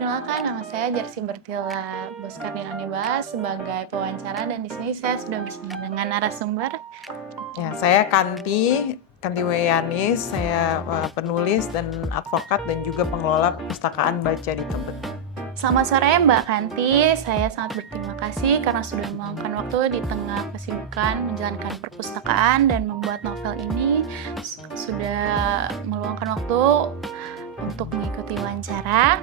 Perkenalkan, nama saya Jersey Bertila Boskardina Nibas sebagai pewawancara dan di sini saya sudah bersama dengan narasumber. Ya, saya Kanti Weyanis, saya penulis dan advokat dan juga pengelola perpustakaan baca di Tebet. Selamat sore Mbak Kanti, saya sangat berterima kasih karena sudah meluangkan waktu di tengah kesibukan menjalankan perpustakaan dan membuat novel ini. Sudah meluangkan waktu untuk mengikuti wawancara.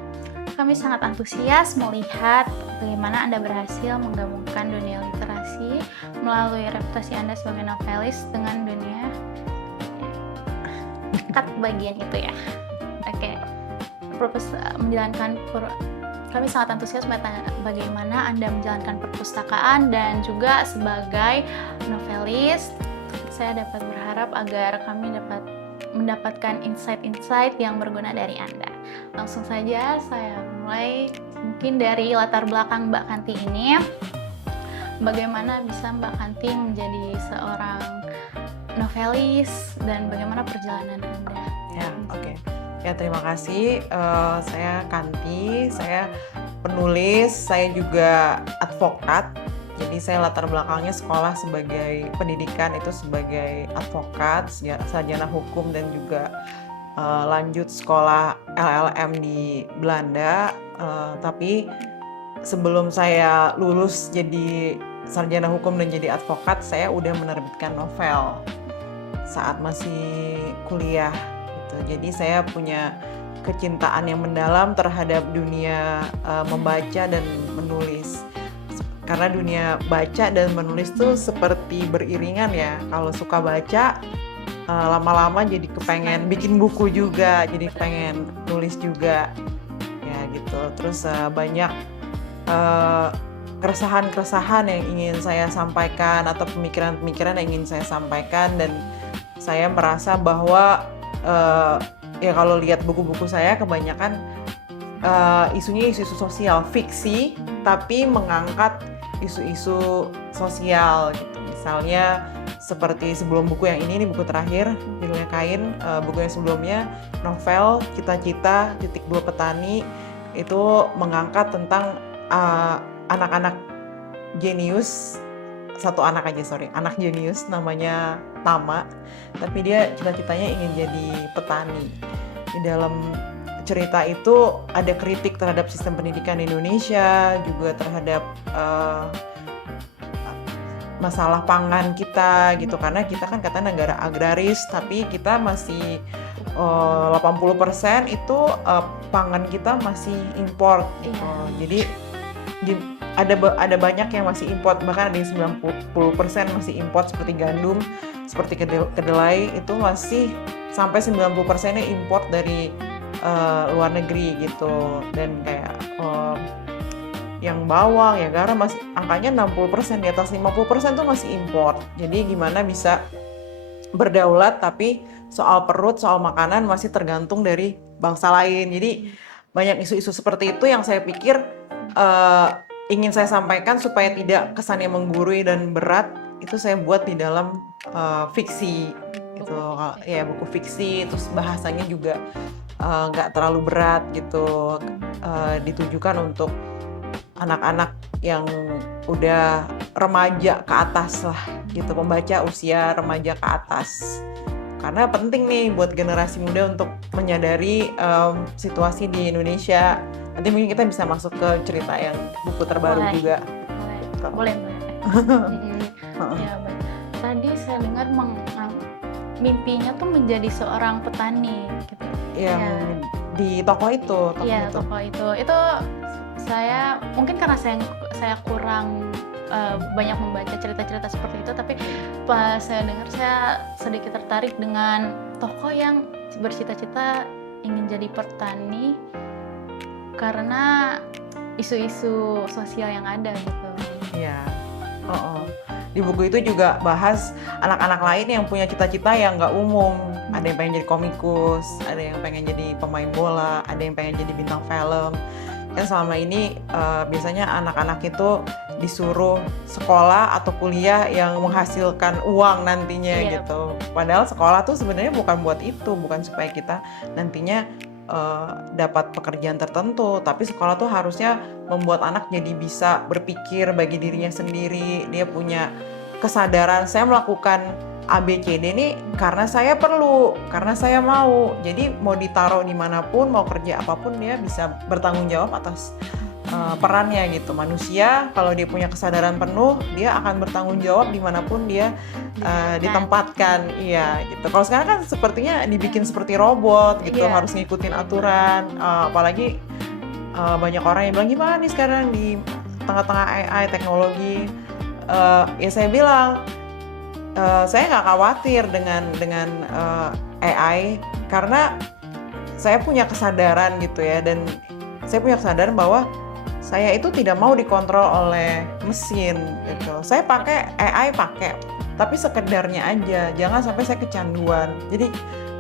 Kami sangat antusias melihat bagaimana Anda berhasil menggabungkan dunia literasi melalui reputasi Anda sebagai novelis dengan dunia bagian itu ya. Oke, kami sangat antusias melihat bagaimana Anda menjalankan perpustakaan dan juga sebagai novelis. Saya dapat berharap agar kami dapat mendapatkan insight-insight yang berguna dari Anda. Langsung saja saya mulai mungkin dari latar belakang Mbak Kanti ini. Bagaimana bisa Mbak Kanti menjadi seorang novelis dan bagaimana perjalanan Anda? Ya, oke. Ya, terima kasih. Saya Kanti, saya penulis, saya juga advokat. Jadi saya latar belakangnya sekolah sebagai pendidikan itu sebagai advokat, sarjana hukum dan juga lanjut sekolah LLM di Belanda. Tapi sebelum saya lulus jadi sarjana hukum dan jadi advokat, saya udah menerbitkan novel saat masih kuliah gitu. Jadi saya punya kecintaan yang mendalam terhadap dunia membaca dan menulis. Karena dunia baca dan menulis tuh seperti beriringan ya. Kalau suka baca, lama-lama jadi kepengen bikin buku juga, jadi pengen nulis juga, ya gitu. Terus banyak keresahan-keresahan yang ingin saya sampaikan atau pemikiran-pemikiran yang ingin saya sampaikan, dan saya merasa bahwa ya kalau lihat buku-buku saya kebanyakan isunya isu-isu sosial, fiksi tapi mengangkat isu-isu sosial gitu. Misalnya seperti sebelum buku yang ini buku terakhir judulnya Kain, buku yang sebelumnya novel Cita-Cita Titik Dua Petani itu mengangkat tentang anak-anak jenius, anak jenius namanya Tama, tapi dia cita-citanya ingin jadi petani. Di dalam cerita itu ada kritik terhadap sistem pendidikan Indonesia, juga terhadap masalah pangan kita gitu, karena kita kan katanya negara agraris tapi kita masih 80% itu pangan kita masih import gitu. Jadi ada banyak yang masih import, bahkan ada yang 90% masih import seperti gandum, seperti kedelai itu masih sampai 90%-nya import dari luar negeri gitu. Dan kayak yang bawang, ya garam masih angkanya 60%, di atas 50% tuh masih import. Jadi gimana bisa berdaulat tapi soal perut, soal makanan masih tergantung dari bangsa lain. Jadi banyak isu-isu seperti itu yang saya pikir ingin saya sampaikan supaya tidak kesannya menggurui dan berat. Itu saya buat di dalam fiksi gitu. Ya, buku fiksi, terus bahasanya juga nggak terlalu berat gitu, ditujukan untuk anak-anak yang udah remaja ke atas lah gitu, pembaca usia remaja ke atas. Karena penting nih buat generasi muda untuk menyadari situasi di Indonesia. Nanti mungkin kita bisa masuk ke cerita yang buku terbaru juga. Boleh Mbak. Ya, Mbak. Tadi saya dengar mimpinya tuh menjadi seorang petani gitu. Yang di tokoh itu. Iya, tokoh itu. Itu saya mungkin karena saya kurang banyak membaca cerita-cerita seperti itu, tapi pas saya dengar saya sedikit tertarik dengan tokoh yang bercita-cita ingin jadi petani karena isu-isu sosial yang ada gitu. Iya. Di buku itu juga bahas anak-anak lain yang punya cita-cita yang nggak umum. Ada yang pengen jadi komikus, ada yang pengen jadi pemain bola, ada yang pengen jadi bintang film. Kan selama ini biasanya anak-anak itu disuruh sekolah atau kuliah yang menghasilkan uang nantinya gitu. Padahal sekolah tuh sebenarnya bukan buat itu, bukan supaya kita nantinya dapat pekerjaan tertentu, tapi sekolah tuh harusnya membuat anak jadi bisa berpikir bagi dirinya sendiri. Dia punya kesadaran, saya melakukan ABCD ini karena saya perlu, karena saya mau. Jadi mau ditaruh dimanapun, mau kerja apapun, dia bisa bertanggung jawab atas perannya gitu. Manusia kalau dia punya kesadaran penuh, dia akan bertanggung jawab dimanapun dia ditempatkan. Iya gitu. Kalau sekarang kan sepertinya dibikin seperti robot gitu, harus ngikutin aturan. Apalagi banyak orang yang bilang, gimana nih sekarang di tengah-tengah AI teknologi. Ya saya bilang, saya nggak khawatir dengan AI karena saya punya kesadaran gitu ya, dan saya punya kesadaran bahwa saya itu tidak mau dikontrol oleh mesin gitu. Saya pakai AI, tapi sekedarnya aja, jangan sampai saya kecanduan. Jadi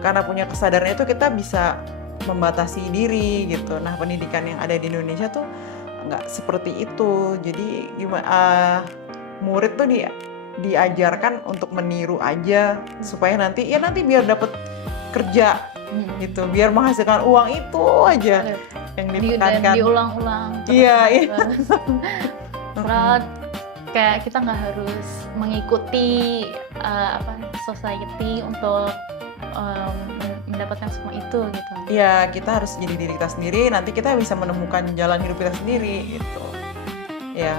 karena punya kesadaran itu kita bisa membatasi diri gitu. Nah, pendidikan yang ada di Indonesia tuh nggak seperti itu. Jadi gimana murid tuh diajarkan untuk meniru aja supaya nanti biar dapat kerja gitu, biar menghasilkan uang itu aja yang ditekankan. Dan diulang-ulang. Iya. Kayak kita nggak harus mengikuti society untuk mendapatkan semua itu gitu. Iya, kita harus jadi diri kita sendiri. Nanti kita bisa menemukan jalan hidup kita sendiri gitu. Ya.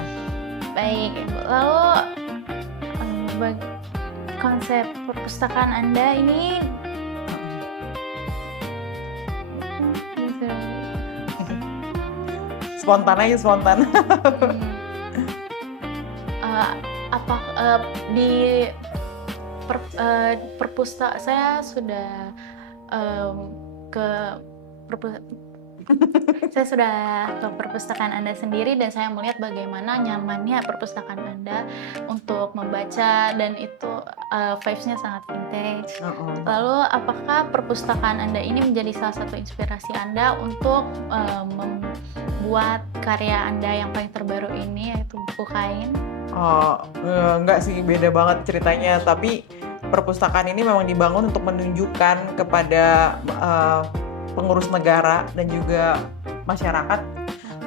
Baik, lalu konsep perpustakaan Anda ini spontan. Di perpustakaan saya sudah saya sudah ke perpustakaan Anda sendiri dan saya melihat bagaimana nyamannya perpustakaan Anda untuk membaca, dan itu vibes-nya sangat vintage. Lalu apakah perpustakaan Anda ini menjadi salah satu inspirasi Anda untuk membuat karya Anda yang paling terbaru ini, yaitu buku kain? Enggak sih, beda banget ceritanya. Tapi perpustakaan ini memang dibangun untuk menunjukkan kepada pengurus negara dan juga masyarakat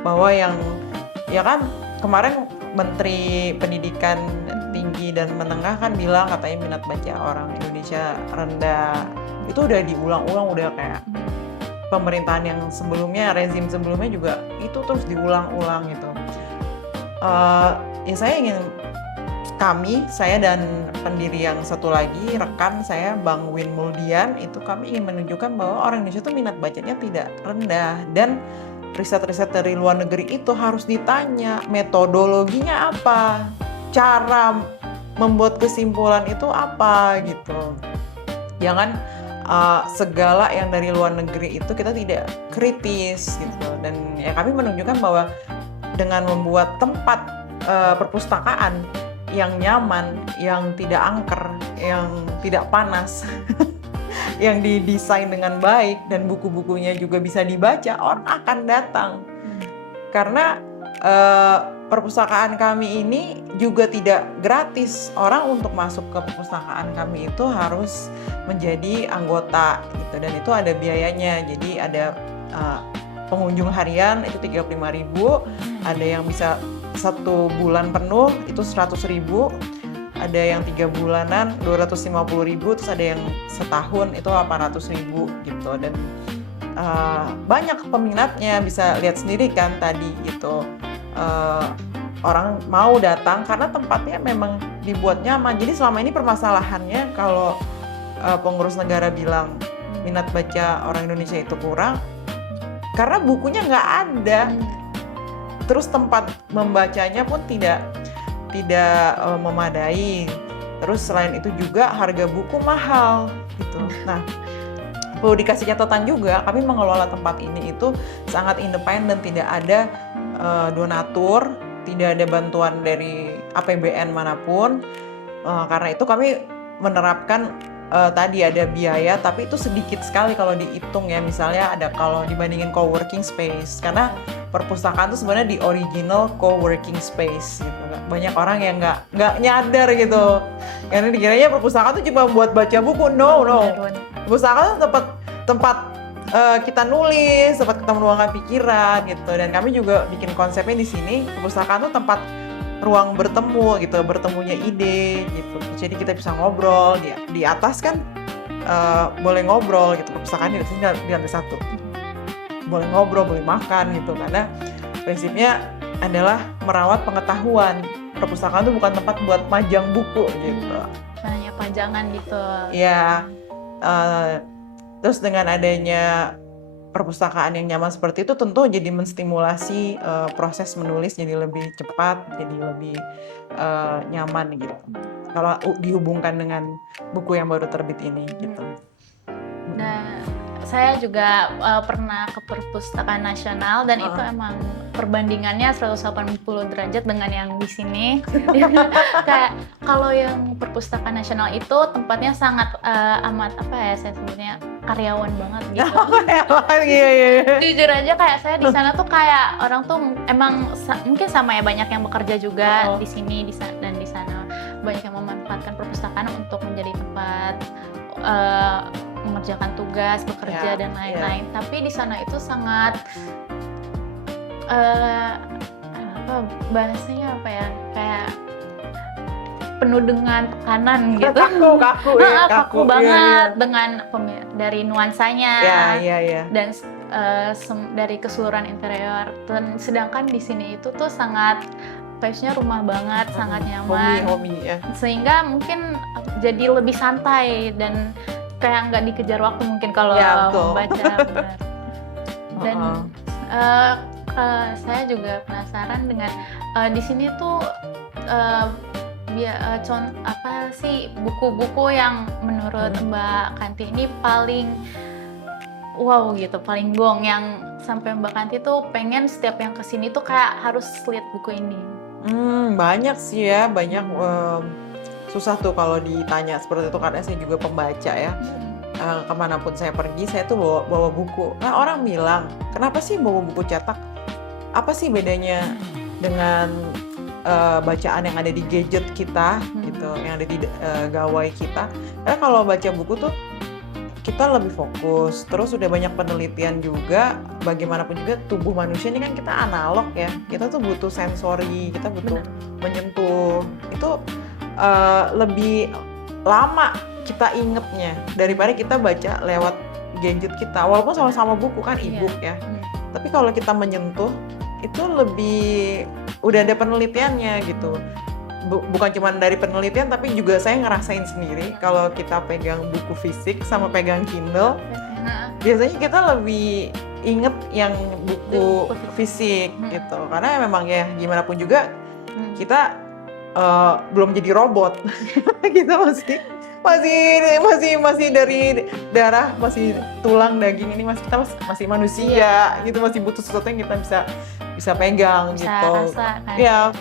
bahwa ya kan kemarin Menteri Pendidikan Tinggi dan Menengah kan bilang katanya minat baca orang Indonesia rendah. Itu udah diulang-ulang, udah kayak pemerintahan yang sebelumnya, rezim sebelumnya juga itu terus diulang-ulang gitu. Ya saya dan pendiri yang satu lagi, rekan saya, Bang Win Muldian, itu kami ingin menunjukkan bahwa orang Indonesia itu minat bacanya tidak rendah, dan riset-riset dari luar negeri itu harus ditanya metodologinya apa, cara membuat kesimpulan itu apa gitu. Jangan segala yang dari luar negeri itu kita tidak kritis gitu. Dan ya kami menunjukkan bahwa dengan membuat tempat perpustakaan yang nyaman, yang tidak angker, yang tidak panas, yang didesain dengan baik, dan buku-bukunya juga bisa dibaca, orang akan datang. Karena perpustakaan kami ini juga tidak gratis. Orang untuk masuk ke perpustakaan kami itu harus menjadi anggota gitu, dan itu ada biayanya. Jadi ada pengunjung harian itu 35.000, ada yang bisa 1 bulan penuh itu 100.000, ada yang 3 bulanan 250.000, terus ada yang setahun itu 800.000 gitu. Dan banyak peminatnya, bisa lihat sendiri kan tadi gitu. Orang mau datang karena tempatnya memang dibuat nyaman. Jadi selama ini permasalahannya kalau pengurus negara bilang minat baca orang Indonesia itu kurang karena bukunya nggak ada. Terus tempat membacanya pun tidak memadai. Terus selain itu juga harga buku mahal gitu. Nah, perlu dikasih catatan juga, kami mengelola tempat ini itu sangat independen, tidak ada donatur, tidak ada bantuan dari APBN manapun. Karena itu kami menerapkan tadi ada biaya, tapi itu sedikit sekali kalau dihitung ya. Misalnya ada kalau dibandingin co-working space, karena perpustakaan itu sebenarnya di original co-working space gitu. Banyak orang yang nggak nyadar gitu, karena dikiranya perpustakaan itu cuma buat baca buku. No. Perpustakaan itu tempat kita nulis, tempat kita menuangkan pikiran gitu. Dan kami juga bikin konsepnya di sini, perpustakaan tuh tempat ruang bertemu gitu, bertemunya ide gitu. Jadi kita bisa ngobrol di atas kan boleh ngobrol gitu, perpustakaan di sini di lantai 1 boleh ngobrol, boleh makan gitu, karena prinsipnya adalah merawat pengetahuan. Perpustakaan itu bukan tempat buat majang buku gitu. Hanya pajangan gitu. Ya, terus dengan adanya perpustakaan yang nyaman seperti itu tentu jadi menstimulasi proses menulis jadi lebih cepat, jadi lebih nyaman gitu. Kalau dihubungkan dengan buku yang baru terbit ini gitu. Nah, saya juga pernah ke Perpustakaan Nasional dan itu emang perbandingannya 180 derajat dengan yang di sini. Kayak kalau yang Perpustakaan Nasional itu tempatnya sangat amat apa ya saya sebutnya karyawan banget gitu. Iya. Jujur aja kayak saya di sana tuh kayak orang tuh emang mungkin sama ya, banyak yang bekerja juga di sini dan di sana banyak yang memanfaatkan perpustakaan untuk menjadi tempat mengerjakan tugas, bekerja dan lain-lain. Tapi di sana itu sangat bahasanya apa ya, kayak penuh dengan tekanan gitu. Kaku banget dengan dari nuansanya dan dari keseluruhan interior. Dan sedangkan di sini itu tuh sangat vibes-nya rumah banget, sangat nyaman. Homey ya. Sehingga mungkin jadi lebih santai dan kayak nggak dikejar waktu mungkin kalau membaca. Benar. Dan saya juga penasaran dengan di sini tuh apa sih buku-buku yang menurut Mbak Kanti ini paling wow gitu, paling gong yang sampai Mbak Kanti tuh pengen setiap yang kesini tuh kayak harus lihat buku ini. Banyak sih ya, banyak. Susah tuh kalau ditanya seperti itu karena saya juga pembaca ya. Kemanapun saya pergi, saya tuh bawa buku. Nah, orang bilang, kenapa sih bawa buku cetak? Apa sih bedanya dengan bacaan yang ada di gadget kita gitu, yang ada di gawai kita? Karena kalau baca buku tuh kita lebih fokus. Terus udah banyak penelitian juga, bagaimanapun juga tubuh manusia ini kan kita analog ya. Kita tuh butuh sensori, kita butuh menyentuh. Itu lebih lama kita ingetnya daripada kita baca lewat gadget kita, walaupun sama-sama buku kan e-book ya. Tapi kalau kita menyentuh itu lebih, udah ada penelitiannya gitu. Bukan cuma dari penelitian tapi juga saya ngerasain sendiri kalau kita pegang buku fisik sama pegang Kindle, biasanya kita lebih inget yang buku fisik gitu, karena memang ya gimana pun juga kita belum jadi robot. Kita masih dari darah, masih tulang daging ini, kita masih manusia gitu, masih butuh sesuatu yang kita bisa pegang bisa gitu. Rasa, kan? Ya,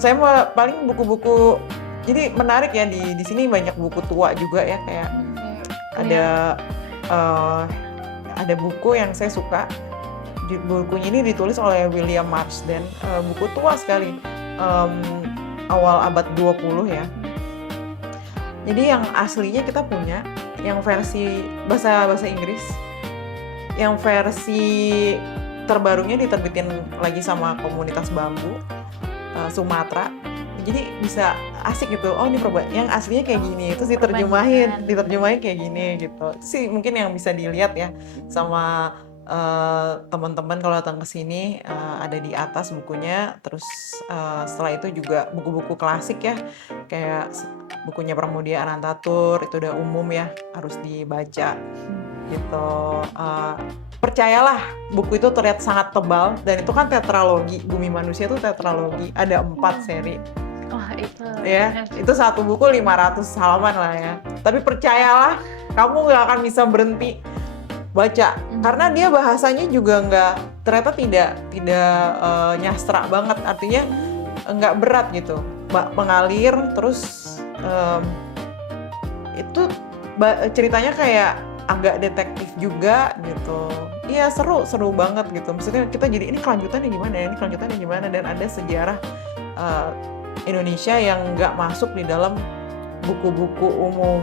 saya paling buku-buku. Jadi menarik ya di sini banyak buku tua juga ya, kayak ada buku yang saya suka. Bukunya ini ditulis oleh William Marsden, buku tua sekali. Awal abad 20 ya. Jadi yang aslinya kita punya, yang versi bahasa Inggris, yang versi terbarunya diterbitin lagi sama komunitas bambu Sumatera. Jadi bisa asik gitu. Oh, ini yang aslinya kayak gini, terus diterjemahin kayak gini gitu. Itu sih mungkin yang bisa dilihat ya sama teman-teman kalau datang ke sini, ada di atas bukunya. Terus setelah itu juga buku-buku klasik ya, kayak bukunya Pramudia Anantatur, itu udah umum ya, harus dibaca gitu. Percayalah, buku itu terlihat sangat tebal, dan itu kan tetralogi. Bumi Manusia itu tetralogi, ada 4 seri. Wah, itu ya, itu satu buku 500 halaman lah ya. Tapi percayalah, kamu nggak akan bisa berhenti baca, karena dia bahasanya juga ternyata tidak nyastra banget, artinya nggak berat gitu, mengalir. Terus itu ceritanya kayak agak detektif juga gitu. Iya, seru banget gitu. Maksudnya kita jadi ini kelanjutannya gimana, dan ada sejarah Indonesia yang nggak masuk di dalam buku-buku umum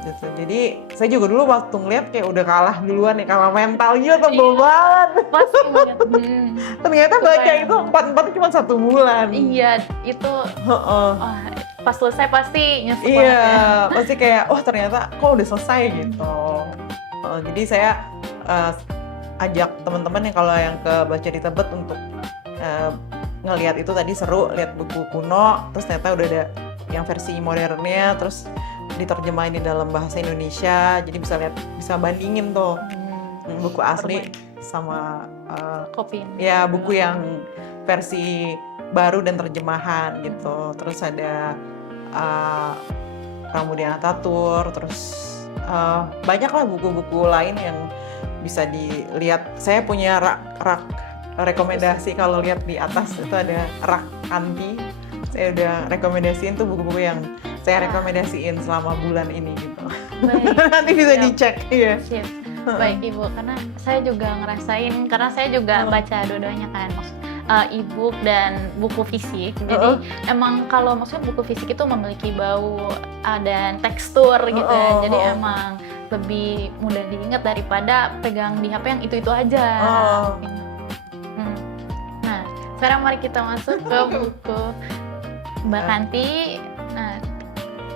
gitu. Jadi saya juga dulu waktu ngeliat kayak udah kalah duluan nih, kalah mental gitu, tebel banget. Pasti banget. Ternyata baca Kebayang. itu 4 cuma 1 bulan. Iya, itu Heeh. wah, pas selesai pasti nyesek Iya, banget ya. pasti kayak wah ternyata kok udah selesai gitu. Jadi saya ajak teman-teman yang kalau yang ke Baca di Tebet untuk ngelihat itu tadi seru, lihat buku kuno, terus ternyata udah ada yang versi modernnya, terus diterjemahin di dalam bahasa Indonesia, jadi bisa bandingin tuh buku asli sama Kopi. ya buku yang versi baru dan terjemahan gitu. Terus ada Pramudia Atatur, terus banyak lah buku-buku lain yang bisa dilihat. Saya punya rak rekomendasi, kalau lihat di atas itu ada rak anti. Saya udah rekomendasiin tuh buku-buku yang saya rekomendasiin selama bulan ini gitu. Baik. Nanti bisa Siap. dicek ya. Sip. Baik Ibu, karena saya juga ngerasain, karena saya juga baca dua-duanya kan, e-book dan buku fisik. Jadi emang kalau maksudnya buku fisik itu memiliki bau dan tekstur gitu. Jadi emang lebih mudah diingat daripada pegang di HP yang itu-itu aja. Nah, sekarang mari kita masuk ke buku Mbak Kanti. Nah,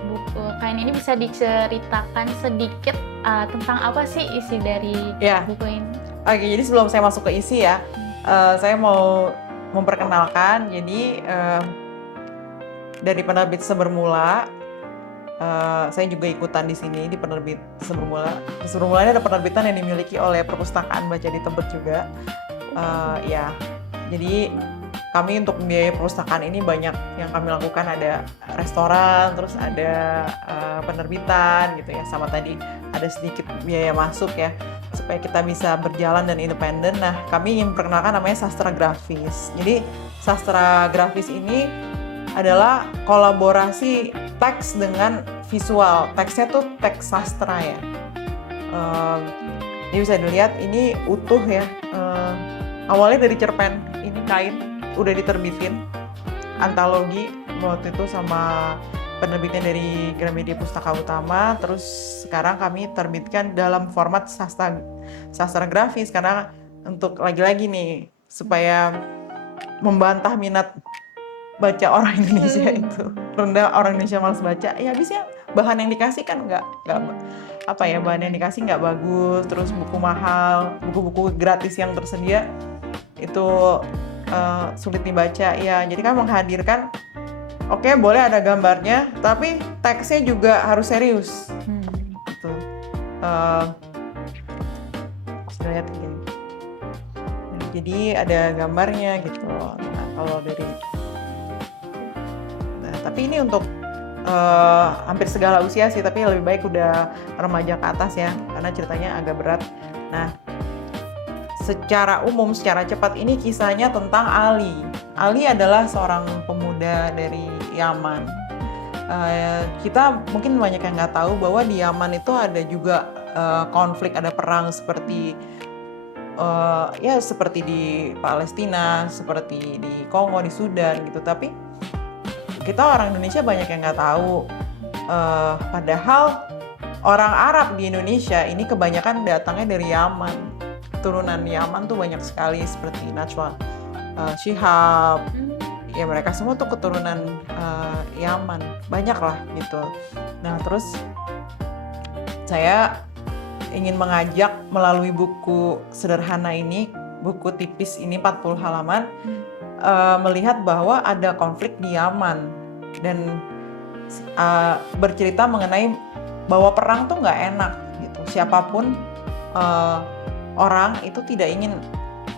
buku kain ini bisa diceritakan sedikit tentang apa sih isi dari buku ini? Oke, jadi sebelum saya masuk ke isi ya, saya mau memperkenalkan. Jadi dari penerbit Sebermula, saya juga ikutan di sini di penerbit Sebermula. Di Sebermula ini ada penerbitan yang dimiliki oleh Perpustakaan Baca di Tebet juga. Jadi kami untuk membiayai perpustakaan ini banyak yang kami lakukan, ada restoran, terus ada penerbitan gitu ya, sama tadi ada sedikit biaya masuk ya, supaya kita bisa berjalan dan independen. Nah, kami ingin memperkenalkan namanya sastra grafis. Jadi sastra grafis ini adalah kolaborasi teks dengan visual. Teksnya tuh teks sastra ya. Ini bisa dilihat, ini utuh ya. Awalnya dari cerpen, ini kain, udah diterbitin antologi waktu itu sama penerbitnya dari Gramedia Pustaka Utama. Terus sekarang kami terbitkan dalam format sastra grafis, karena untuk lagi-lagi nih supaya membantah minat baca orang Indonesia itu rendah, orang Indonesia malas baca. Ya habisnya bahan yang dikasih kan nggak bahan yang dikasih nggak bagus, terus buku mahal, buku-buku gratis yang tersedia itu sulit dibaca ya. Jadi kan menghadirkan, oke, boleh ada gambarnya, tapi teksnya juga harus serius. Gitu. Bisa lihat gini. Jadi ada gambarnya gitu. Nah, kalau dari, tapi ini untuk hampir segala usia sih, tapi lebih baik udah remaja ke atas ya, karena ceritanya agak berat. Nah, secara umum, secara cepat, ini kisahnya tentang Ali. Ali adalah seorang pemuda dari Yaman. Kita mungkin banyak yang nggak tahu bahwa di Yaman itu ada juga konflik, ada perang seperti seperti di Palestina, seperti di Kongo, di Sudan gitu. Tapi kita orang Indonesia banyak yang nggak tahu. Padahal orang Arab di Indonesia ini kebanyakan datangnya dari Yaman. Turunan Yaman tuh banyak sekali, seperti Najwa Shihab, ya mereka semua tuh keturunan Yaman, banyak lah gitu. Nah, terus saya ingin mengajak melalui buku sederhana ini, buku tipis ini 40 halaman, melihat bahwa ada konflik di Yaman dan bercerita mengenai bahwa perang tuh nggak enak gitu. Siapapun orang itu tidak ingin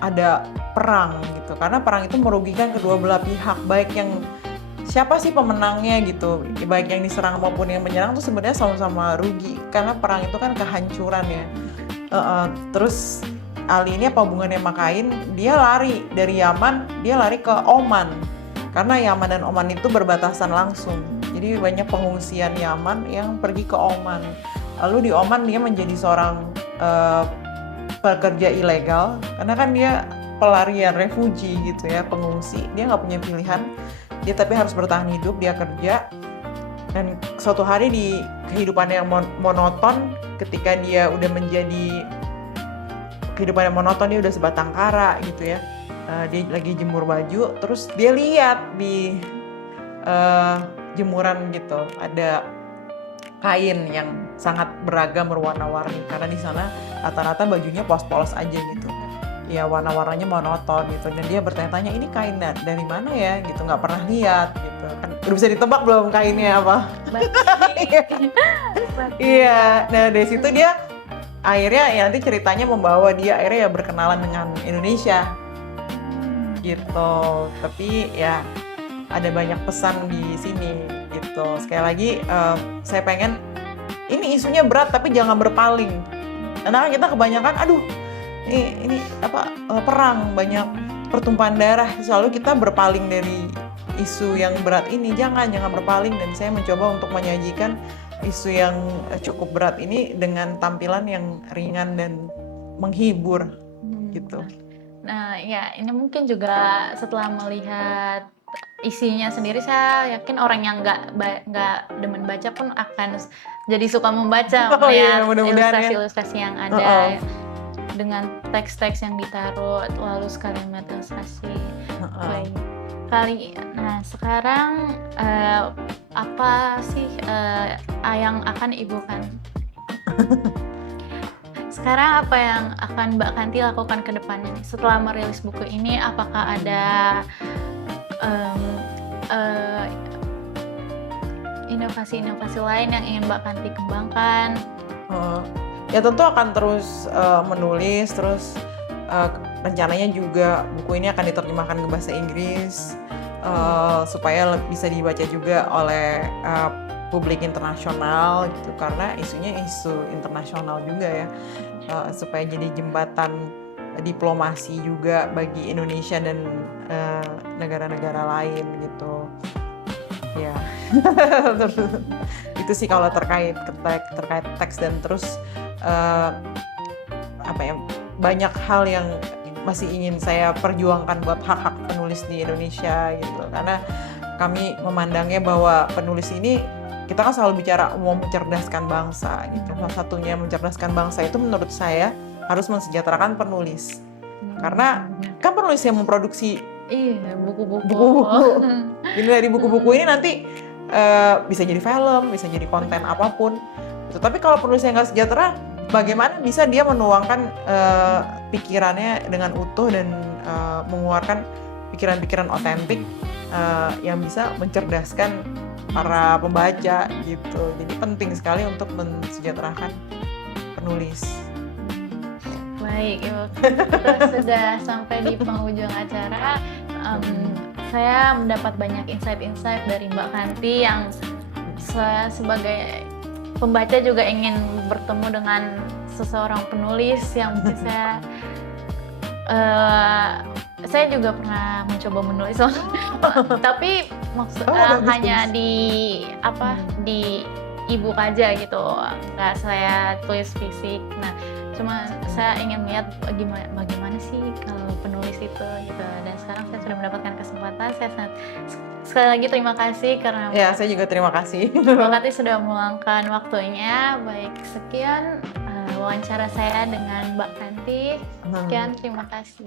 ada perang gitu, karena perang itu merugikan kedua belah pihak, baik yang siapa sih pemenangnya gitu, baik yang diserang maupun yang menyerang tuh sebenarnya sama-sama rugi, karena perang itu kan kehancuran ya. Terus Ali ini apa hubungannya sama kain? Dia lari dari Yaman, dia lari ke Oman, karena Yaman dan Oman itu berbatasan langsung. Jadi banyak pengungsian Yaman yang pergi ke Oman. Lalu di Oman dia menjadi seorang pekerja ilegal, karena kan dia pelarian, refugee gitu ya, pengungsi. Dia nggak punya pilihan, dia tapi harus bertahan hidup, dia kerja. Dan suatu hari di kehidupan yang monoton. Ketika dia udah menjadi kehidupan yang monoton, dia udah sebatang kara gitu ya. Dia lagi jemur baju, terus dia lihat di jemuran gitu ada kain yang sangat beragam berwarna-warni, karena di sana rata-rata bajunya polos-polos aja gitu. Ya warna-warnanya monoton gitu, dan dia bertanya-tanya ini kain dari mana ya gitu, nggak pernah lihat gitu kan. Udah bisa ditebak belum kainnya apa? Iya, nah dari situ dia akhirnya ya nanti ceritanya membawa dia akhirnya ya berkenalan dengan Indonesia gitu. Tapi ya ada banyak pesan di sini gitu. Sekali lagi saya pengen ini isunya berat tapi jangan berpaling. Karena kita kebanyakan aduh ini apa perang, banyak pertumpahan darah, selalu kita berpaling dari isu yang berat ini. Jangan berpaling, dan saya mencoba untuk menyajikan isu yang cukup berat ini dengan tampilan yang ringan dan menghibur gitu. Nah ya ini mungkin juga setelah melihat isinya sendiri, saya yakin orang yang nggak demen baca pun akan jadi suka membaca melihat ilustrasi-ilustrasi yang ada dengan teks-teks yang ditaruh, lalu kalimat ilustrasi. Baik. Nah sekarang apa sih yang akan Ibu kan? Sekarang apa yang akan Mbak Kanti lakukan ke depannya nih? Setelah merilis buku ini, apakah ada inovasi-inovasi lain yang ingin Mbak Kanti kembangkan? Ya tentu akan terus menulis, terus rencananya juga buku ini akan diterjemahkan ke bahasa Inggris supaya bisa dibaca juga oleh publik internasional gitu, karena isunya isu internasional juga ya, supaya jadi jembatan diplomasi juga bagi Indonesia dan negara-negara lain gitu ya. Itu sih kalau terkait teks, dan terus banyak hal yang masih ingin saya perjuangkan buat hak-hak penulis di Indonesia gitu, karena kami memandangnya bahwa penulis ini, kita kan selalu bicara mau mencerdaskan bangsa gitu. Salah satunya mencerdaskan bangsa itu menurut saya harus mensejahterakan penulis, karena kan penulis yang memproduksi buku-buku. Jadi dari buku-buku ini nanti bisa jadi film, bisa jadi konten apapun gitu. Tapi kalau penulis yang nggak sejahtera, bagaimana bisa dia menuangkan pikirannya dengan utuh dan mengeluarkan pikiran-pikiran otentik yang bisa mencerdaskan para pembaca gitu. Jadi penting sekali untuk mensejahterakan penulis. Baik, kita sudah sampai di penghujung acara. Saya mendapat banyak insight-insight dari Mbak Kanti yang saya sebagai pembaca juga ingin bertemu dengan seseorang penulis yang bisa saya juga pernah mencoba menulis, tapi maksudnya hanya di e-book aja gitu, nggak saya tulis fisik. Nah, cuma saya ingin lihat bagaimana sih kalau penulis itu gitu. Dan sekarang saya sudah mendapatkan kesempatan. Saya sekali lagi terima kasih karena saya juga terima kasih. Mbak Kanti sudah meluangkan waktunya. Baik, sekian wawancara saya dengan Mbak Kanti. Sekian, terima kasih.